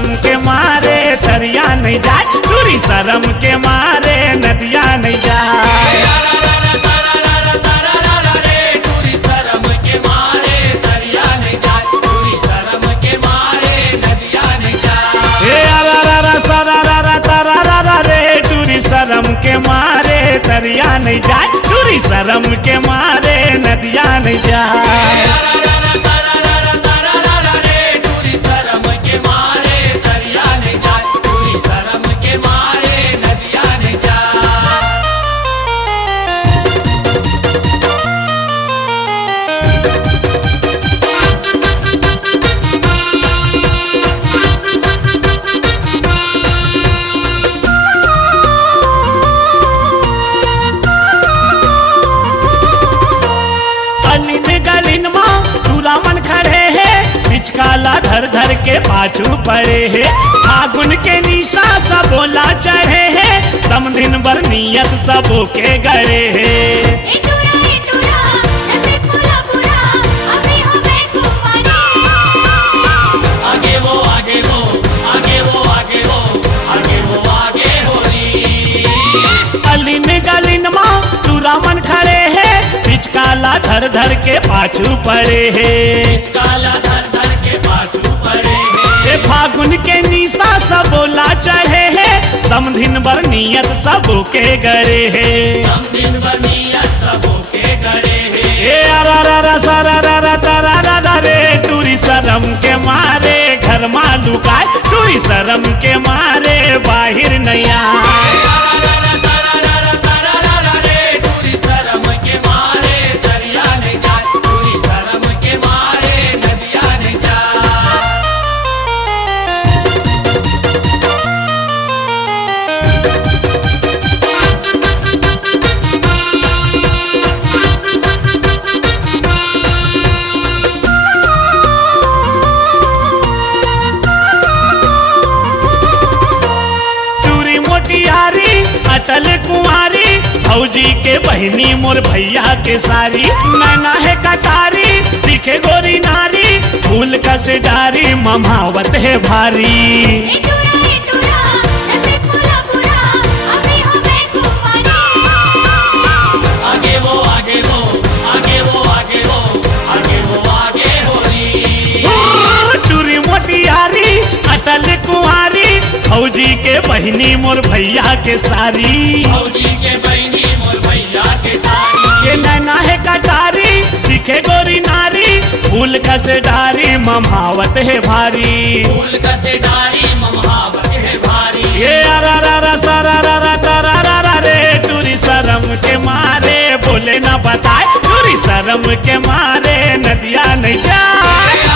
शर्म के मारे तरिया नहीं जाए, टूरी शर्म के मारे नदिया नहीं जाए। टूरी शर्म के मारे तरिया नहीं जाए, टूरी शर्म के मारे नदिया नहीं जाए। हे अरा सरा तरा रे टूरी शर्म के मारे तरिया नहीं जाए, टूरी शर्म के मारे नदिया नहीं जाए। टूरी शर्म के मारे तरिया नहीं जाए, टूरी शर्म के मारे नदिया नहीं जाए। अलिन गलिन माँ तुरामन खड़े है, पिचकाला धर धर के पाछू पड़े है। फागुन के निशा सबोला चढ़े है, तम दिन भर नियत सबो के गड़े है। आगे वो आगे वो आगे वो आगे वो आगे वो आगे हो रही। अलिन गलिन माँ तुरामन खड़े है, पिचकाला धर धर के पाछू पड़े है। काला धर धर के पाछू पड़े हैं। ए फागुन के निशा सबोला चढ़े है, समधिन भर नियत सबो के गड़े है। हम दिन बनिया सबों के गड़े हैं। ए अरा सरा तरा रे टूरी शर्म के मारे घर माँ लुकाए, टूरी शर्म के मारे बाहर नहीं आए। टूरी शर्म के मारे दरिया नहीं जाए, टूरी शर्म के मारे नदिया नहीं जाए। टूरी मोटियारी अटल कुंवारी, भौजी के बहनी मोर भैया के सारी। नैना है कटारी दिखे गोरी नारी, फूल कस डारी ममावत है भारी। आगे वो आगे वो आगे वो आगे वो आगे वो आगे हो रही। टूरी मोटियारी अटल कुंवारी, भौजी के बहनी मोर भैया के सारी। फौजी के बहनी मोर भैया के सारी। ये नैना है कटारी दिखे गोरी नारी, फूल कस डारी ममावत है भारी। फूल कसे डारी ममहावत है भारी। ये अरा सरा तरा रे टूरी शर्म के मारे बोले ना बताए, टूरी शर्म के मारे नदिया नहीं जाए।